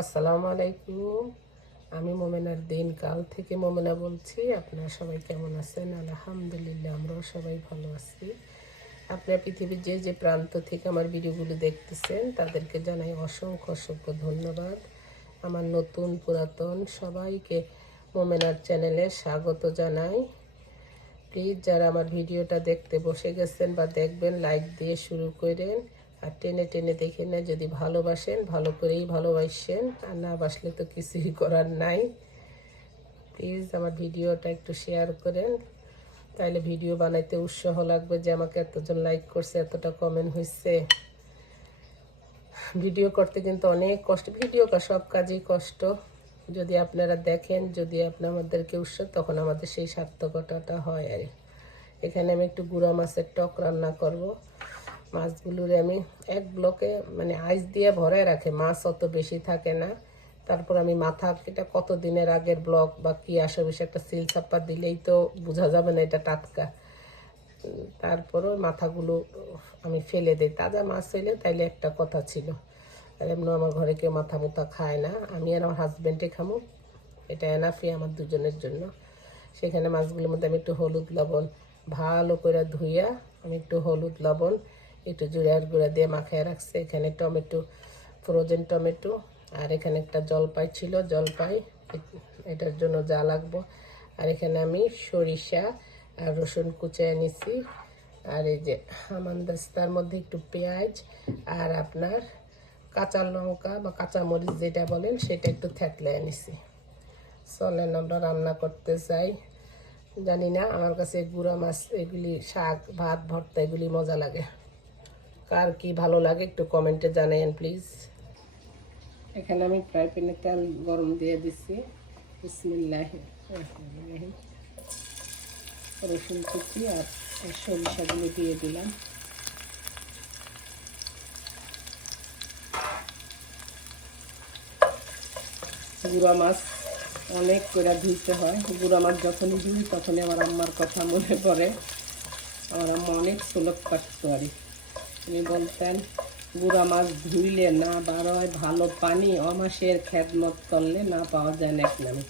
আসসালামু আলাইকুম। আমি মোমেনার দিন কাল থেকে মোমেনা বলছি। আপনারা সবাই কেমন আছেন? আলহামদুলিল্লাহ, আমরাও সবাই ভালো আছি। আপনার পৃথিবীর যে যে প্রান্ত থেকে আমার ভিডিওগুলো দেখতেছেন, তাদেরকে জানাই অসংখ্য অসংখ্য ধন্যবাদ। আমার নতুন, পুরাতন সবাইকে মোমেনার চ্যানেলে স্বাগত জানাই। প্লিজ, যারা আমার ভিডিওটা দেখতে বসে গেছেন বা দেখবেন, লাইক দিয়ে শুরু করেন। আর টেনে টেনে দেখে না যদি ভালোবাসেন, ভালো করেই ভালোবাসেন। আর না বাসলে তো কিছুই করার নাই। প্লিজ আমার ভিডিওটা একটু শেয়ার করেন। তাহলে ভিডিও বানাইতে উৎসাহ লাগবে যে আমাকে এতজন লাইক করছে, এতটা কমেন্ট হয়েছে ভিডিও করতে কিন্তু অনেক কষ্ট। ভিডিও সব কাজেই কষ্ট। যদি আপনারা দেখেন, যদি আপনার আমাদেরকে উৎসাহ, তখন আমাদের সেই সার্থকতাটা হয় আর এখানে আমি একটু গুঁড়া মাছের টক রান্না করব। মাছগুলোর আমি এক ব্লকে মানে আইস দিয়ে ভরে রাখে, মাছ অত বেশি থাকে না। তারপর আমি মাথা, এটা কত দিনের আগের ব্লক বা কি বেশি একটা সিল ছাপ্পা দিলেই তো বোঝা যাবে না এটা টাটকা। তারপরও মাথাগুলো আমি ফেলে দিই। তাজা মাছ হইলে তাইলে একটা কথা ছিল এমন আমার ঘরে কেউ মাথা মুথা খায় না। আমি আর আমার হাজব্যান্ডে খামো, এটা এনাফি আমার দুজনের জন্য। সেখানে মাছগুলোর মধ্যে আমি একটু হলুদ লবণ ভালো করে ধুইয়া আমি একটু হলুদ লবণ একটু জুড়ার গুঁড়া দিয়ে মাখায় রাখছে। এখানে টমেটো ফ্রোজেন টমেটো আর এখানে একটা জলপাই ছিল। জলপাই, এটার জন্য যা লাগবো। আর এখানে আমি সরিষা আর রসুন কুচিয়ে নিছি আর এই যে হামানদাস্তার মধ্যে একটু পেঁয়াজ আর আপনার কাঁচা লঙ্কা বা কাঁচা মরিচ যেটা বলেন, সেটা একটু থেতলে নিছি চলেন আমরা রান্না করতে চাই জানি না, আমার কাছে গুঁড়া মাছ, এগুলি শাক, ভাত, ভর্তা, এগুলি মজা লাগে। কার কি ভালো লাগে একটু কমেন্টে জানাইন প্লিজ এখানে আমি ফ্রাই প্যানে তেল গরম দিয়ে দিচ্ছি বিসমিল্লাহ রসুন কুচি আর সরিষাগুলো দিয়ে দিলাম। গুঁড়া মাছ অনেক করে ধুইতে হয়। গুঁড়া মাছ যখনই ধুই, তখনই আমার আম্মার কথা মনে পড়ে। আমার আম্মা অনেক সুলভ কাটতো আর উনি বলতেন গুঁড়া মাছ ধুইলে না বারোয় ভালো পানি, অমাসের খেদমত করলে না পাওয়া যায় না এক নামে।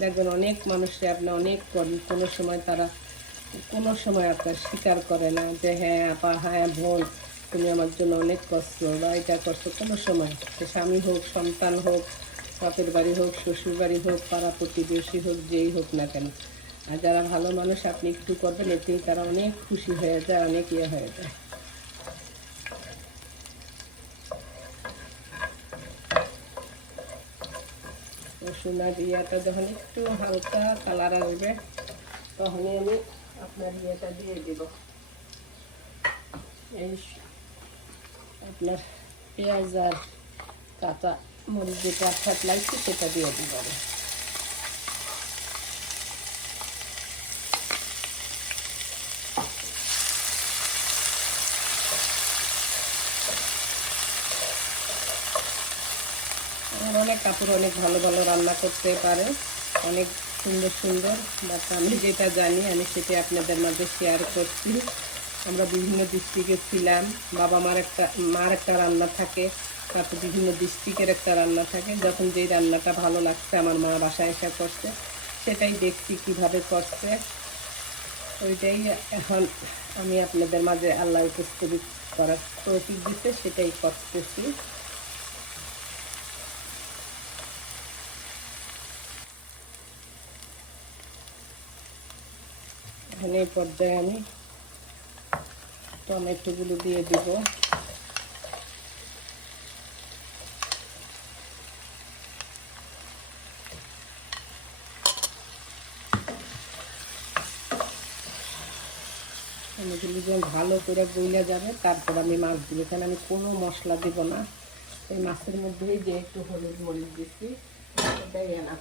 দেখবেন অনেক মানুষে আপনি অনেক করেন কোনো সময় তারা, কোনো সময় আপনার স্বীকার করে না যে হ্যাঁ আপা হ্যাঁ বোন তুমি আমার জন্য অনেক কষ্ট, বা এটা করছ। কোনো সময় স্বামী হোক, সন্তান হোক, বাপের বাড়ি হোক, শ্বশুর বাড়ি হোক, পাড়া প্রতিবেশী হোক, যেই হোক না কেন। আর যারা ভালো মানুষ, আপনি একটু করবেন এতেই তারা অনেক খুশি হয়ে যায়, অনেক ইয়ে হয়ে যায়। রসুন ইয়েটা যখন একটু হালকা কালার আসবে, তখনই আমি আপনার ইয়েটা দিয়ে দিব। এই আপনার পেঁয়াজ আর কাঁচা মরিচ যেটা লাগছে সেটা দিয়ে দিব অনেক কাপড় অনেক ভালো ভালো রান্না করতে পারে। অনেক সুন্দর সুন্দর। বাট আমি যেটা জানি, আমি সেটা আপনাদের মাঝে শেয়ার করছি। আমরা বিভিন্ন ডিস্ট্রিক্টে ছিলাম। বাবা মার একটা মার একটা রান্না থাকে, তারপর বিভিন্ন ডিস্ট্রিক্টের একটা রান্না থাকে। যখন যেই রান্নাটা ভালো লাগছে, আমার মা বাসায় এসে করছে। সেটাই দেখছি কীভাবে করছে। ওইটাই এখন আমি আপনাদের মাঝে আল্লাহ উপস্থিত করার তৌফিক দিতে সেটাই করতেছি। এখানে এই পর্যায়ে আমি টমেটোগুলো দিয়ে দিব। ভালো করে গইলা যাবে, তারপর আমি মাছগুলো, এখানে আমি কোনো মশলা দিব না। এই মাছের মধ্যেই যে একটু হলুদ মরিচ দিচ্ছি এটাই না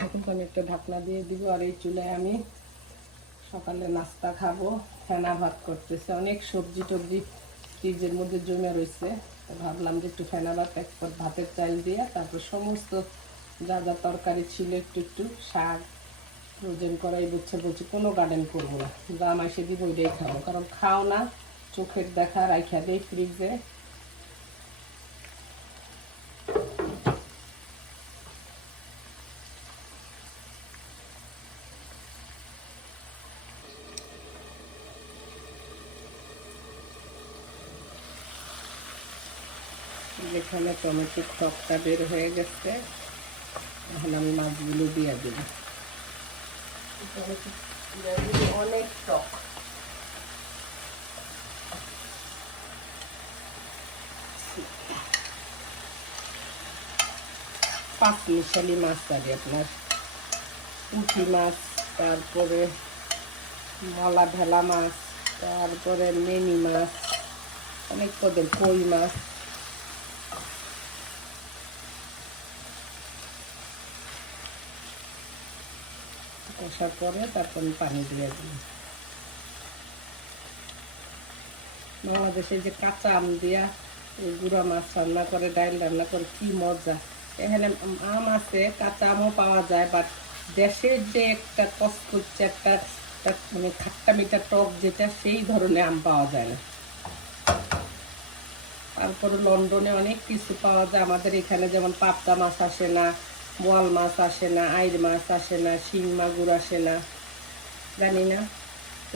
তখন তো আমি একটা ঢাকনা দিয়ে দিব আর এই চুলায় আমি সকালে নাস্তা খাব। ফেনা ভাত করতেছে। অনেক সবজি টবজি ফ্রিজের মধ্যে জমে রয়েছে। ভাবলাম যে একটু ফেনা ভাত এক ভাতের চাল দিয়ে তারপর সমস্ত যা যা তরকারি ছিল একটু একটু শাক ফ্রোজেন করাই বুঝছে বলছি, কোনো গার্ডেন করব না। যা মাসে দিব ওইটাই খাব। কারণ খাও না, চোখের দেখা রাইখা দেয় ফ্রিজে। যেখানে টমেটো খকটা বের হয়ে গেছে। এখন আমি মাছগুলো দিয়ে দিল অনেক টক। পাঁচ মিশালি মাছ পাবে আপনার। পুঁটি মাছ তারপরে মলা ভেলা মাছ তারপরে মেনি মাছ অনেক পদের কই মাছ। কষার পরে তারপর পানি দিয়ে দিই বাংলাদেশে যে কাঁচা আম দিয়া এই গুঁড়া মাছ রান্না করে, ডাইল রান্না করে, কি মজা। এখানে আম আছে, কাঁচা আমও পাওয়া যায় বাট দেশের যে একটা কষ্ট একটা একটা মানে খাট্টা মিঠা টক যেটা, সেই ধরনের আম পাওয়া যায় না। তারপরে লন্ডনে অনেক কিছু পাওয়া যায়। আমাদের এখানে যেমন পাবদা মাছ আসে না বোয়াল মাছ আসে না আইর মাছ আসে না, শিং মাগুর আসে না, জানি না।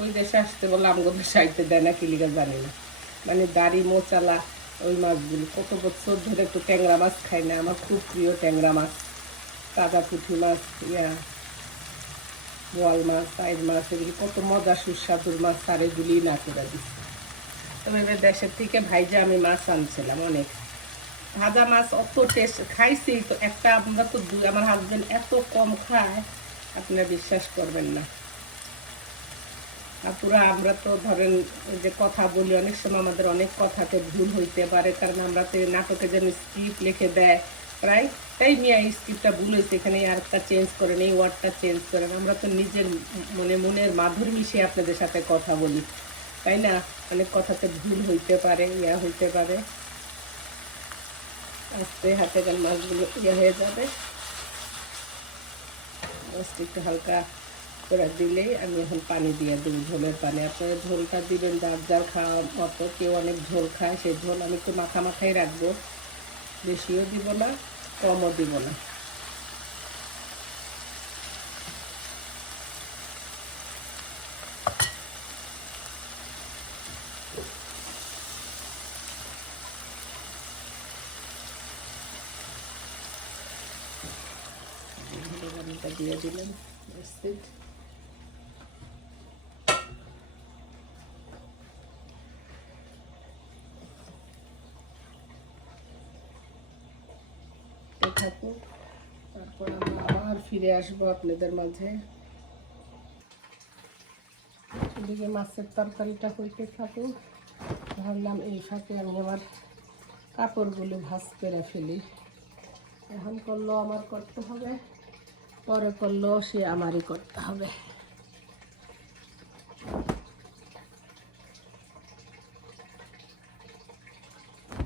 ওই দেশে আসতে বলে আমগো দেশে আইতে দেয় না কিলিগা জানি না। মানে দাড়ি মোচালা ওই মাছগুলো। কত বছর ধরে একটু ট্যাংরা মাছ খাই না, আমার খুব প্রিয় ট্যাংরা মাছ। কাদা পুঁটি মাছ, ইয়া, বোয়াল মাছ আইর মাছ, এগুলি কত মজা সুস্বাদুর মাছ, আর এগুলি না করে দিচ্ছে তবে দেশের থেকে ভাইজা আমি মাছ আনছিলাম অনেক। ভাজা মাছ অত টেস্ট খাইছি, তো একটা আমরা তো দুই, আমার হাজবেন্ড এত কম খায়, আপনারা বিশ্বাস করবেন না। আর পুরো আমরা তো ধরেন যে কথা বলি, অনেক সময় আমাদের অনেক কথাতে ভুল হইতে পারে, কারণ আমরা তো নাটকে যেন স্ক্রিপ্ট লিখে দেয় প্রায় তাই মিয়া এই স্ক্রিপ্টটা ভুল হয়েছে এখানে এই আরেকটা চেঞ্জ করেন, এই ওয়ার্ডটা চেঞ্জ করেন। আমরা তো নিজের মনে মনের মাধুর মিশিয়ে আপনাদের সাথে কথা বলি, তাই না? অনেক কথাতে ভুল হইতে পারে, ইয়া হইতে পারে। আস্তে হাতে গেল মাছগুলো ইয়ে হয়ে যাবে। মাছটি একটু হালকা করে দিলেই আমি এখন পানি দিয়ে দেবো, ঝোলের পানি। আপনারা ঝোলটা দিবেন, যার যার খাওয়া মতো, কেউ অনেক ঝোল খায়, সেই ঝোল আমি একটু মাখা মাখাই রাখব। বেশিও দিব না, কমও দিব না। দিয়ে দিলাম. থাকুক ফিরে আসব আপনাদের মাঝে। এদিকে মাছের তরকারিটা হইতে থাকুক। ভাবলাম এই ফাঁকে আমি আমার কাপড়গুলো ভাজ করে ফেলি। এখন করলেও আমার করতে হবে। পরে করলেও সে আমারই করতে হবে।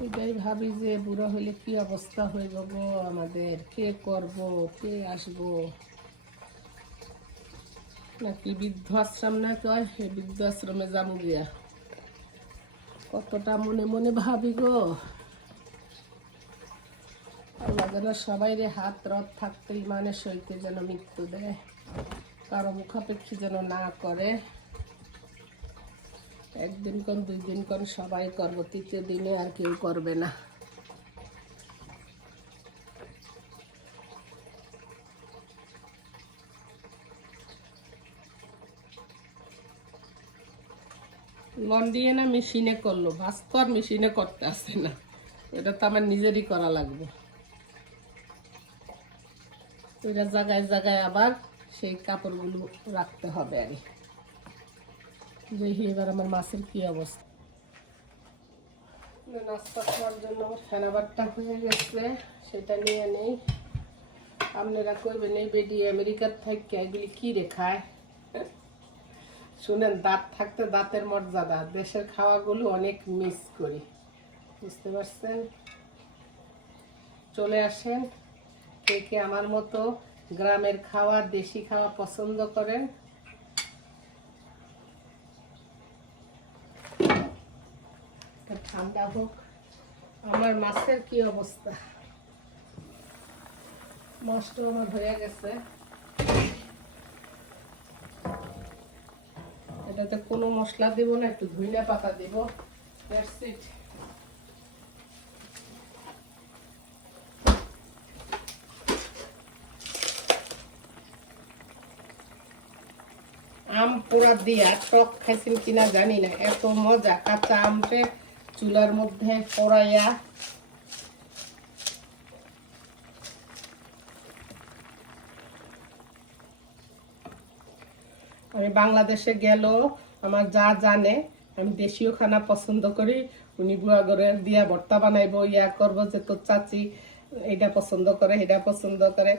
এটাই ভাবি যে বুড়ো হলে কি অবস্থা হয়ে যাব, আমাদের কে করব, কে আসব? নাকি বৃদ্ধ আশ্রম না কয় সে বৃদ্ধাশ্রমে যাব গিয়া। কতটা মনে মনে ভাবি গো। যেন সবাই রে হাত রথ থাকতে ইমানের সহিত যেন মৃত্যু দেয়। কারও মুখাপেক্ষী যেন না করে। একদিন কোন, দুই দিন কোন সবাই করব, তৃতীয় দিনে আর কেউ করবে না। লন্ডিয়ে না মেশিনে করল, ভাস্কর মেশিনে করতে আসে না। এটা তো আমার নিজেরই করা লাগবে। ওইটা জায়গায় জায়গায় আবার সেই কাপড়গুলো রাখতে হবে আর এবার আমার মাছের কি অবস্থা? নাস্তা খাওয়ার জন্য হয়ে গেছে, সেটা নিয়ে নেই। আপনারা এই বেডি আমেরিকার এগুলি কি শুনেন, দাঁত থাকতে দাঁতের মর্যাদা, দেশের খাওয়াগুলো অনেক মিস করি। বুঝতে পারছেন? চলে আসেন। কে আমার মতো গ্রামের খাওয়া, দেশি খাওয়া পছন্দ করেন। ঠান্ডা হোক, আমার মাছের কি অবস্থা? নষ্ট আমার হয়ে গেছে। এটাতে কোনো মশলা দিব না, একটু ধুইনা পাতা দিব। It. আম পোড়া দিয়া টক খাইছেন কিনা জানি না। এত মজা, কাঁচা আমটে চুলার মধ্যে পোড়াইয়া। আমি বাংলাদেশে গেল, আমার যা জানে, আমি দেশীয় খানা পছন্দ করি, উনি বুয়া করে দিয়া ভর্তা বানাইবো, ইয়া করব যে তোর চাচি এটা পছন্দ করে এটা পছন্দ করে।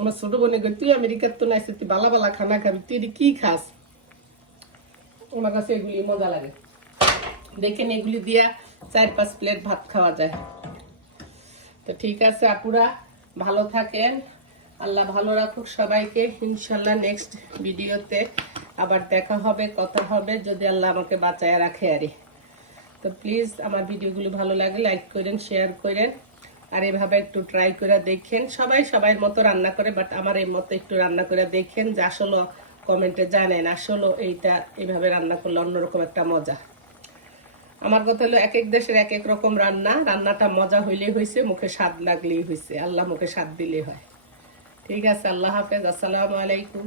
আমার ছোট বোনে কই তুই আমেরিকার তো নাইছে তুই বালা বালা খানা খাবি, তুই কি খাস? আমার কাছে এগুলি মজা লাগে। দেখেন এগুলি দিয়া চার পাঁচ প্লেট ভাত খাওয়া যায়। তো ঠিক আছে আপুরা, ভালো থাকেন। আল্লাহ ভালো রাখুক সবাইকে। ইনশাল্লাহ নেক্সট ভিডিওতে আবার দেখা হবে, কথা হবে, যদি আল্লাহ আমাকে বাঁচায় রাখে আরে। তো প্লিজ আমার ভিডিওগুলো ভালো লাগে লাইক করেন শেয়ার করেন। আর এভাবে একটু ট্রাই করে দেখেন। সবাই সবার মতো রান্না করে বাট আমার এই মতো একটু রান্না করে দেখেন যে আসলে কমেন্টে জানেন, আসলে এইটা এইভাবে রান্না করলে অন্যরকম একটা মজা। আমার কথা হলো এক এক দেশের এক এক রকম রান্না, রান্নাটা মজা হইলেই হয়েছে মুখে স্বাদ লাগলেই হয়েছে আল্লাহ মুখে স্বাদ দিলেই হয়। ঠিক আছে, আল্লাহ হাফেজ, আসসালামু আলাইকুম।